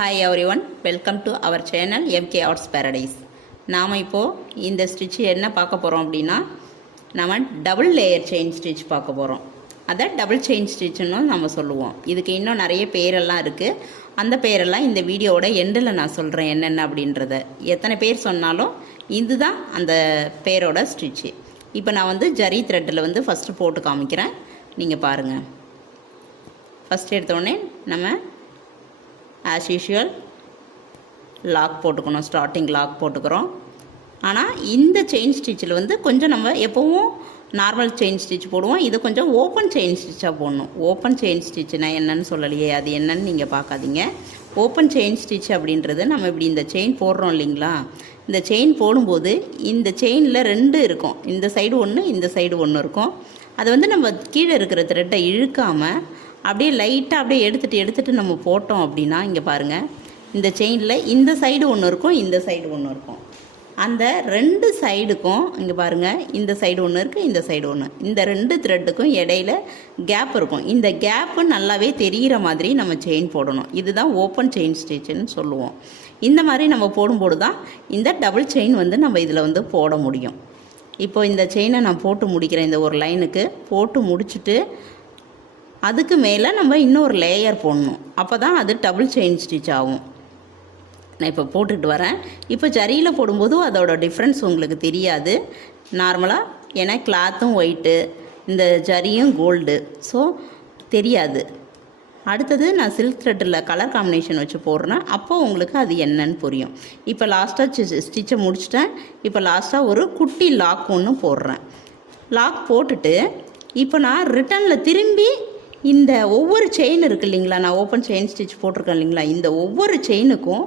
Hi everyone, welcome to our channel MK Arts Paradise. நாம இப்போ இந்த ஸ்டிட்ச் என்ன பார்க்க போறோம் அப்படினா நாம டபுள் லேயர் செயின் ஸ்டிட்ச் பார்க்க போறோம். அத டபுள் செயின் ஸ்டிட்ச்னு நாம சொல்லுவோம். இதுக்கு இன்னும் நிறைய பேரெல்லாம் இருக்கு. அந்த பேரெல்லாம் இந்த வீடியோவோட எண்ட்ல நான் சொல்றேன் என்னென்ன அப்படின்றத. எத்தனை பேர் சொன்னாலும் இதுதான் அந்த பேரோட ஸ்டிட்ச். இப்போ நான் வந்து ஜரி த்ரெட்ல வந்து ஃபர்ஸ்ட் போட்டு காமிக்கிறேன். நீங்க பாருங்க. ஃபர்ஸ்ட் எடுத்த உடனே நம்ம as usual லாக் போட்டுக்கணும். ஸ்டார்டிங் லாக் போட்டுக்கிறோம். ஆனால் இந்த செயின் ஸ்டிச்சில் வந்து கொஞ்சம் நம்ம எப்போவும் நார்மல் செயின் ஸ்டிச் போடுவோம். இது கொஞ்சம் ஓப்பன் செயின் ஸ்டிச்சாக போடணும். ஓப்பன் செயின் ஸ்டிச்சுனா என்னன்னு சொல்லலையே, அது என்னன்னு நீங்கள் பார்க்காதீங்க. ஓப்பன் செயின் ஸ்டிச் அப்படின்றது நம்ம இப்படி இந்த செயின் போடுறோம் இல்லைங்களா, இந்த செயின் போடும்போது இந்த செயினில் ரெண்டு இருக்கும். இந்த சைடு ஒன்று, இந்த சைடு ஒன்று இருக்கும். அது வந்து நம்ம கீழே இருக்கிற த்ரெட்டை இழுக்காமல் அப்படியே லைட்டாக அப்படியே எடுத்துகிட்டு நம்ம போட்டோம் அப்படின்னா, இங்கே பாருங்கள், இந்த செயினில் இந்த சைடு ஒன்று இருக்கும், இந்த சைடு ஒன்று இருக்கும். அந்த ரெண்டு சைடுக்கும் இங்கே பாருங்கள், இந்த சைடு ஒன்று இருக்குது, இந்த சைடு ஒன்று, இந்த ரெண்டு த்ரெட்டுக்கும் இடையில கேப் இருக்கும். இந்த கேப்பு நல்லாவே தெரிகிற மாதிரி நம்ம செயின் போடணும். இதுதான் ஓப்பன் செயின் ஸ்டிச்சுன்னு சொல்லுவோம். இந்த மாதிரி நம்ம போடும்போது தான் இந்த டபுள் செயின் வந்து நம்ம இதில் வந்து போட முடியும். இப்போ இந்த செயினை நான் போட்டு முடிக்கிறேன். இந்த ஒரு லைனுக்கு போட்டு முடிச்சுட்டு அதுக்கு மேலே நம்ம இன்னொரு லேயர் போடணும். அப்போ தான் அது டபுள் செயின் ஸ்டிச் ஆகும். நான் இப்போ போட்டுட்டு வரேன். இப்போ ஜரியில் போடும்போது அதோட டிஃப்ரென்ஸ் உங்களுக்கு தெரியாது நார்மலாக, ஏன்னா கிளாத்தும் ஒயிட்டு, இந்த ஜரியும் கோல்டு, ஸோ தெரியாது. அடுத்தது நான் சில்க் த்ரெட்டில் கலர் காம்பினேஷன் வச்சு போடுறேன். அப்போது உங்களுக்கு அது என்னன்னு புரியும். இப்போ லாஸ்ட்டாக ஸ்டிச்சை முடிச்சிட்டேன். இப்போ லாஸ்ட்டாக ஒரு குட்டி லாக் ஒன்று போடுறேன். லாக் போட்டுட்டு இப்போ நான் ரிட்டனில் திரும்பி இந்த ஒவ்வொரு செயின் இருக்குது இல்லைங்களா, நான் ஓப்பன் செயின் ஸ்டிச் போட்டிருக்கேன் இல்லைங்களா, இந்த ஒவ்வொரு செயினுக்கும்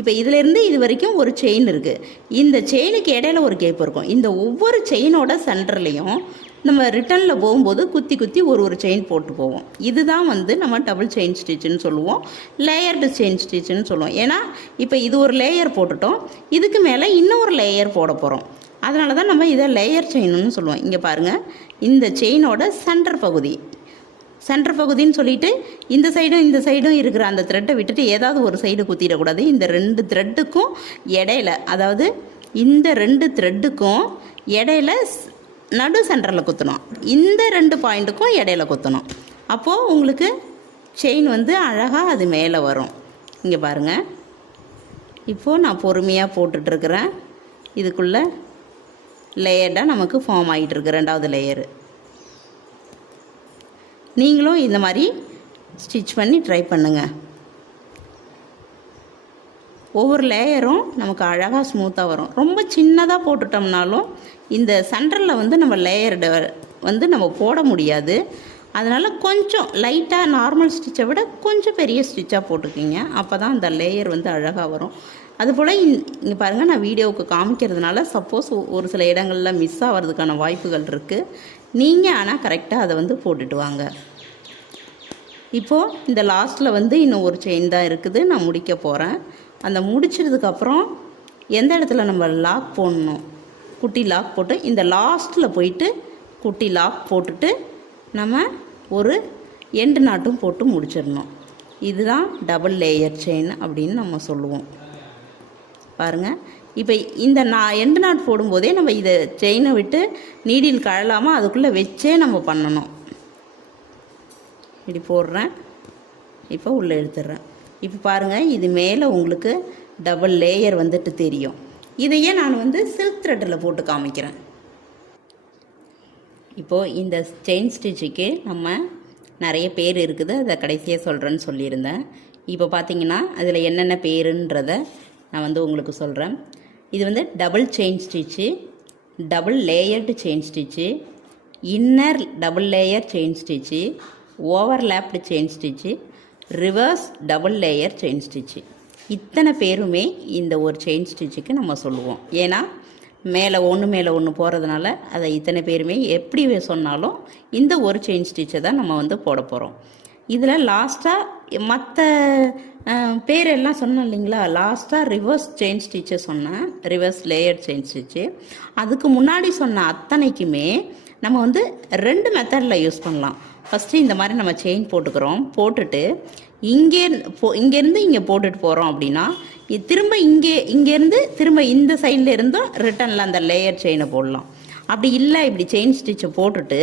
இப்போ இதிலேருந்து இது வரைக்கும் ஒரு செயின் இருக்குது. இந்த செயினுக்கு இடையில ஒரு கேப் இருக்கும். இந்த ஒவ்வொரு செயினோட சென்டர்லேயும் நம்ம ரிட்டனில் போகும்போது குத்தி குத்தி ஒரு செயின் போட்டு போவோம். இதுதான் வந்து நம்ம டபுள் செயின் ஸ்டிச்சுன்னு சொல்லுவோம், லேயர்டு செயின் ஸ்டிச்சுன்னு சொல்லுவோம். ஏன்னா இப்போ இது ஒரு லேயர் போட்டுட்டோம், இதுக்கு மேலே இன்னொரு லேயர் போட போகிறோம். அதனால தான் நம்ம இதை லேயர் செயின்னு சொல்லுவோம். இங்கே பாருங்கள், இந்த செயினோட சென்டர் பகுதின்னு சொல்லிட்டு இந்த சைடும் இருக்கிற அந்த த்ரெட்டை விட்டுட்டு ஏதாவது ஒரு சைடு குத்திடக்கூடாது. இந்த ரெண்டு த்ரெட்டுக்கும் இடையில, அதாவது இந்த ரெண்டு த்ரெட்டுக்கும் இடையில நடு சென்டரில் குத்தணும். இந்த ரெண்டு பாயிண்ட்டுக்கும் இடையில குத்தணும். அப்போது உங்களுக்கு செயின் வந்து அழகாக அது மேலே வரும். இங்கே பாருங்கள், இப்போது நான் பொறுமையாக போட்டுட்ருக்கிறேன். இதுக்குள்ளே லேயர்டாக நமக்கு ஃபார்ம் ஆகிட்டுருக்கு ரெண்டாவது லேயரு. நீங்களும் இந்த மாதிரி ஸ்டிச் பண்ணி ட்ரை பண்ணுங்கள். ஒவ்வொரு லேயரும் நமக்கு அழகாக ஸ்மூத்தாக வரும். ரொம்ப சின்னதாக போட்டுட்டோம்னாலும் இந்த சென்டரில் வந்து நம்ம லேயர்டு வந்து நம்ம போட முடியாது. அதனால் கொஞ்சம் லைட்டாக நார்மல் ஸ்டிச்சை விட கொஞ்சம் பெரிய ஸ்டிச்சாக போட்டுக்கிங்க. அப்போ தான் அந்த லேயர் வந்து அழகாக வரும். அதுபோல் இங்கே பாருங்கள், நான் வீடியோவுக்கு காமிக்கிறதுனால சப்போஸ் ஒரு சில இடங்களில் மிஸ் ஆகிறதுக்கான வாய்ப்புகள் இருக்குது. நீங்கள் ஆனால் கரெக்டாக அதை வந்து போட்டுட்டு வாங்க. இப்போது இந்த லாஸ்ட்டில் வந்து இன்னும் ஒரு செயின் தான் இருக்குது, நான் முடிக்க போகிறேன். அந்த முடிச்சதுக்கப்புறம் எந்த இடத்துல நம்ம லாக் போடணும், குட்டி லாக் போட்டு இந்த லாஸ்ட்டில் போயிட்டு குட்டி லாக் போட்டுட்டு நம்ம ஒரு எண்டு நாட்டும் போட்டு முடிச்சிடணும். இதுதான் டபுள் லேயர் செயின் அப்படின்னு நம்ம சொல்லுவோம். பாருங்கள், இப்போ இந்த எண்டு நாட் போடும்போதே நம்ம இதை செயினை விட்டு நீடில் கழலாமல் அதுக்குள்ளே வச்சே நம்ம பண்ணணும். இப்படி போடுறேன், இப்போ உள்ளே எடுத்துடுறேன். இப்போ பாருங்கள், இது மேலே உங்களுக்கு டபுள் லேயர் வந்துட்டு தெரியும். இதையே நான் வந்து சில்க் த்ரெட்டில் போட்டு காமிக்கிறேன். இப்போது இந்த செயின் ஸ்டிச்சுக்கு நம்ம நிறைய பேர் இருக்குது, அதை கடைசியாக சொல்கிறேன்னு சொல்லியிருந்தேன். இப்போ பார்த்தீங்கன்னா அதில் என்னென்ன பேருன்றதை நான் வந்து உங்களுக்கு சொல்கிறேன். இது வந்து double chain stitch, double layered chain stitch, inner double layer chain stitch, overlapped chain stitch, reverse double layer chain stitch. இத்தனை பேருமே இந்த ஒரு செயின் ஸ்டிச்சுக்கு நம்ம சொல்லுவோம். ஏன்னா மேலே ஒன்று போகிறதுனால அதை இத்தனை பேருமே எப்படி சொன்னாலும் இந்த ஒரு செயின் ஸ்டிச்சை தான் நம்ம வந்து போட போகிறோம். இதில் லாஸ்ட்டாக மற்ற பேரெல்லாம் சொன்னேன் இல்லைங்களா, லாஸ்ட்டாக ரிவர்ஸ் செயின் ஸ்டிச்சை சொன்னேன், ரிவர்ஸ் லேயர் செயின் ஸ்டிச்சு. அதுக்கு முன்னாடி சொன்ன அத்தனைக்குமே நம்ம வந்து ரெண்டு மெத்தடில் யூஸ் பண்ணலாம். ஃபஸ்ட்டு இந்த மாதிரி நம்ம செயின் போட்டுக்கிறோம். போட்டுட்டு இங்கேருந்து இங்கே போட்டுட்டு போகிறோம் அப்படின்னா திரும்ப இங்கேருந்து திரும்ப இந்த சைடில் இருந்தும் ரிட்டனில் அந்த லேயர் செயினை போடலாம். அப்படி இல்லை, இப்படி செயின் ஸ்டிச்சை போட்டுட்டு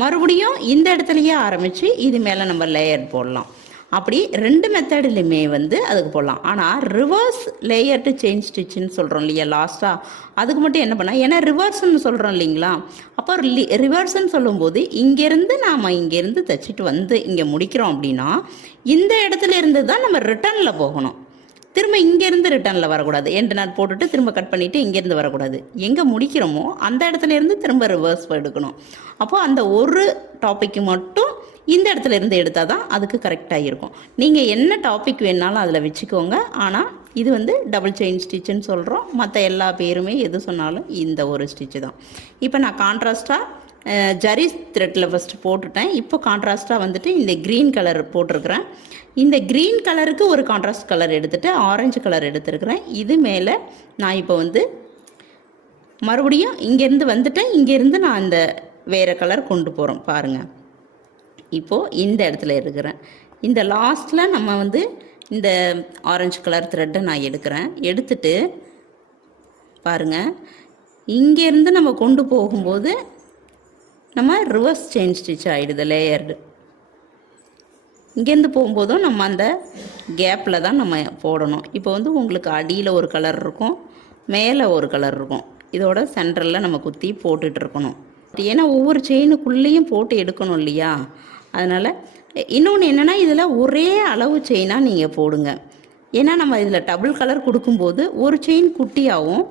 மறுபடியும் இந்த இடத்துலையே ஆரம்பித்து இது மேலே நம்ம லேயர் போடலாம். அப்படி 2 மெத்தட்லையுமே வந்து அதுக்கு போடலாம். ஆனால் ரிவர்ஸ் லேயர்டு செயின் ஸ்டிச்சுன்னு சொல்கிறோம் இல்லையா லாஸ்ட்டாக, அதுக்கு மட்டும் என்ன பண்ணால், ஏன்னா ரிவர்ஸ்ன்னு சொல்கிறோம் இல்லைங்களா, அப்போ ரிவர்ஸ்ன்னு சொல்லும்போது நாம் இங்கேருந்து தைச்சிட்டு வந்து இங்கே முடிக்கிறோம் அப்படின்னா இந்த இடத்துல இருந்து தான் நம்ம ரிட்டனில் போகணும். திரும்ப இங்கேருந்து ரிட்டனில் வரக்கூடாது. எண்டு நாட் போட்டுட்டு திரும்ப கட் பண்ணிவிட்டு இங்கேருந்து வரக்கூடாது. எங்கே முடிக்கிறோமோ அந்த இடத்துலேருந்து திரும்ப ரிவர்ஸ் எடுக்கணும். அப்போது அந்த ஒரு டாப்பிக்கு மட்டும் இந்த இடத்துல இருந்து எடுத்தால் தான் அதுக்கு கரெக்டாக இருக்கும். நீங்கள் என்ன டாபிக் வேணாலும் அதில் வச்சுக்கோங்க. ஆனால் இது வந்து டபுள் செயின் ஸ்டிச்சுன்னு சொல்கிறோம். மற்ற எல்லா பேருமே எது சொன்னாலும் இந்த ஒரு ஸ்டிச்சு தான். இப்போ நான் கான்ட்ராஸ்ட்டாக ஜரி த்ரெட்டில் ஃபஸ்ட்டு போட்டுட்டேன். இப்போ கான்ட்ராஸ்ட்டாக வந்துட்டு இந்த க்ரீன் கலர் போட்டிருக்கிறேன். இந்த க்ரீன் கலருக்கு ஒரு கான்ட்ராஸ்ட் கலர் எடுத்துகிட்டு ஆரஞ்சு கலர் எடுத்துருக்கிறேன். இது மேலே நான் இப்போ வந்து மறுபடியும் இங்கேருந்து வந்துட்டேன். இங்கேருந்து நான் அந்த வேறு கலர் கொண்டு போகிறோம் பாருங்கள். இப்போது இந்த இடத்துல இருக்கிறேன். இந்த லாஸ்ட்டில் நம்ம வந்து இந்த ஆரஞ்சு கலர் த்ரெட்டை நான் எடுத்துட்டு பாருங்கள், இங்கேருந்து நம்ம கொண்டு போகும்போது நம்ம ரிவர்ஸ் செயின் ஸ்டிச் ஆகிடுது லேயர்டு. இங்கேருந்து போகும்போதும் நம்ம அந்த கேப்பில் தான் நம்ம போடணும். இப்போ வந்து உங்களுக்கு அடியில் ஒரு கலர் இருக்கும், மேலே ஒரு கலர் இருக்கும். இதோட சென்டரில் நம்ம குத்தி போட்டுட்ருக்கணும். ஏன்னா ஒவ்வொரு செயினுக்குள்ளேயும் போட்டு எடுக்கணும் இல்லையா. அதனால் இன்னொன்று என்னென்னா, இதில் ஒரே அளவு செயினாக நீங்கள் போடுங்க. ஏன்னா நம்ம இதில் டபுள் கலர் கொடுக்கும்போது ஒரு செயின் குட்டியாகவும்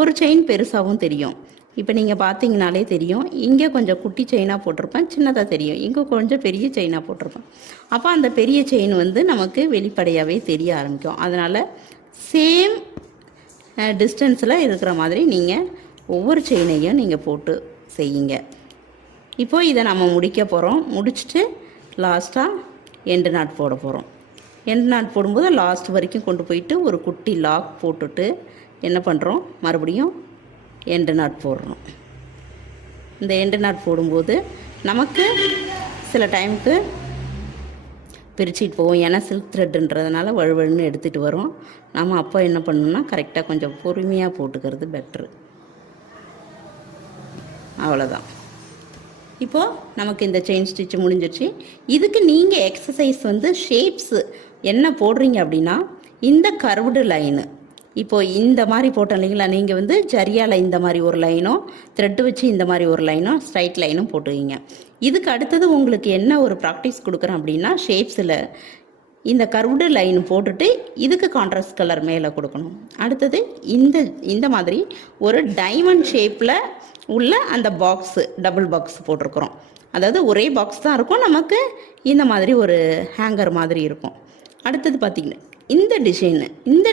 ஒரு செயின் பெருசாகவும் தெரியும். இப்போ நீங்கள் பார்த்தீங்கனாலே தெரியும், இங்கே கொஞ்சம் குட்டி செயினாக போட்டிருப்பேன், சின்னதாக தெரியும். இங்கே கொஞ்சம் பெரிய செயினாக போட்டிருப்பேன். அப்போ அந்த பெரிய செயின் வந்து நமக்கு வெளிப்படையாகவே தெரிய ஆரம்பிக்கும். அதனால் சேம் டிஸ்டன்ஸில் இருக்கிற மாதிரி நீங்கள் ஒவ்வொரு செயினையும் நீங்கள் போட்டு செய்யுங்க. இப்போது இதை நம்ம முடிக்க போகிறோம். முடிச்சுட்டு லாஸ்ட்டாக எண்டு நாட் போட போகிறோம். எண்டு நாட் போடும்போது லாஸ்ட் வரைக்கும் கொண்டு போயிட்டு ஒரு குட்டி லாக் போட்டுட்டு என்ன பண்ணுறோம், மறுபடியும் எண்டு நாட் போடுறோம். இந்த எண்டு நாட் போடும்போது நமக்கு சில டைமுக்கு பிரிச்சுட்டு போவோம். ஏன்னா சில்க் த்ரெட்டுன்றதுனால வழுவழுன்னு எடுத்துகிட்டு வரும். நம்ம அப்போ என்ன பண்ணணும்னா கரெக்டாக கொஞ்சம் பொறுமையாக போட்டுக்கிறது பெட்ரு. அவ்வளோதான். இப்போது நமக்கு இந்த செயின் ஸ்டிச்சு முடிஞ்சிருச்சு. இதுக்கு நீங்கள் எக்ஸசைஸ் வந்து ஷேப்ஸு என்ன போடுறீங்க அப்படின்னா, இந்த கர்வ்டு லைனு இப்போது இந்த மாதிரி போட்டோம் இல்லைங்களா, நீங்கள் வந்து ஜரியால் இந்த மாதிரி ஒரு லைனும் த்ரெட்டு வச்சு இந்த மாதிரி ஒரு லைனும் ஸ்ட்ரைட் லைனும் போட்டுக்கிங்க. இதுக்கு அடுத்தது உங்களுக்கு என்ன ஒரு ப்ராக்டிஸ் கொடுக்குறேன் அப்படின்னா, ஷேப்ஸில் இந்த கர்வ்டு லைன் போட்டுட்டு இதுக்கு கான்ட்ராஸ்ட் கலர் மேலே கொடுக்கணும். அடுத்தது இந்த மாதிரி ஒரு டைமண்ட் ஷேப்பில் உள்ள அந்த பாக்ஸு டபுள் பாக்ஸ் போட்டிருக்கிறோம். அதாவது ஒரே பாக்ஸ் தான் இருக்கும், நமக்கு இந்த மாதிரி ஒரு ஹேங்கர் மாதிரி இருக்கும். அடுத்தது பார்த்திங்கன்னா இந்த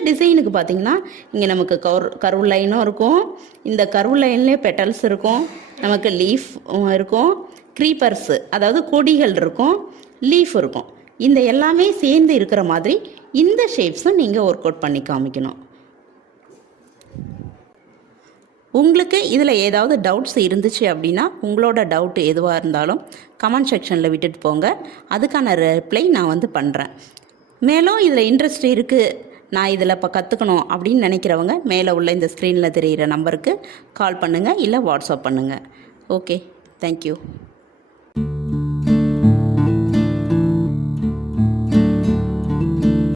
டிசைனுக்கு பார்த்திங்கன்னா இங்கே நமக்கு கர்வ் லைனும் இருக்கும், இந்த கர்வ் லைன்லேயே பெட்டல்ஸ் இருக்கும், நமக்கு லீஃப் இருக்கும், க்ரீப்பர்ஸு அதாவது கொடிகள் இருக்கும், லீஃப் இருக்கும். இந்த எல்லாமே சேர்ந்து இருக்கிற மாதிரி இந்த ஷேப்ஸும் நீங்கள் ஒர்க் அவுட் பண்ணி காமிக்கணும். உங்களுக்கு இதில் ஏதாவது டவுட்ஸ் இருந்துச்சு அப்படின்னா, உங்களோட டவுட் எதுவாக இருந்தாலும் கமெண்ட் செக்ஷனில் விட்டுட்டு போங்க. அதுக்கான ரிப்ளை நான் வந்து பண்ணுறேன். மேலும் இதில் இன்ட்ரெஸ்ட் இருக்குது, நான் இதில் இப்போ கற்றுக்கணும் அப்படின்னு நினைக்கிறவங்க மேலே உள்ள இந்த ஸ்க்ரீனில் தெரிகிற நம்பருக்கு கால் பண்ணுங்கள், இல்லை வாட்ஸ்அப் பண்ணுங்கள். Okay, thank you.